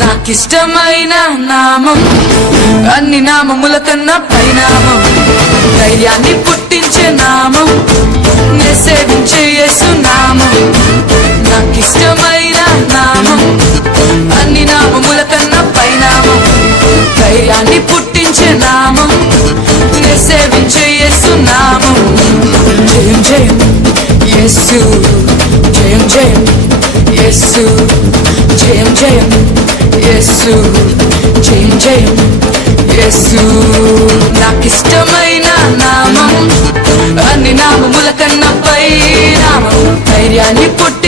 నాకిష్టమైన నామం అన్ని నామముల కన్నా పైనామం, ధైర్యాన్ని పుట్టించే నామం, నే సేవించే యేసు నామం. నాకిష్టమైన నామం అన్ని నామముల కన్నా పైనామం, ధైర్యాన్ని పుట్టించే నామం, నే సేవించే యేసు నామం. జయం జయం యేసు, జయం జయం యేసు, జయం జయం యేసు, జయం జయం యేసు. నాకిష్టమైన నామం అన్ని నామముల కన్నా పై నామం, ధైర్యాన్ని పుట్టి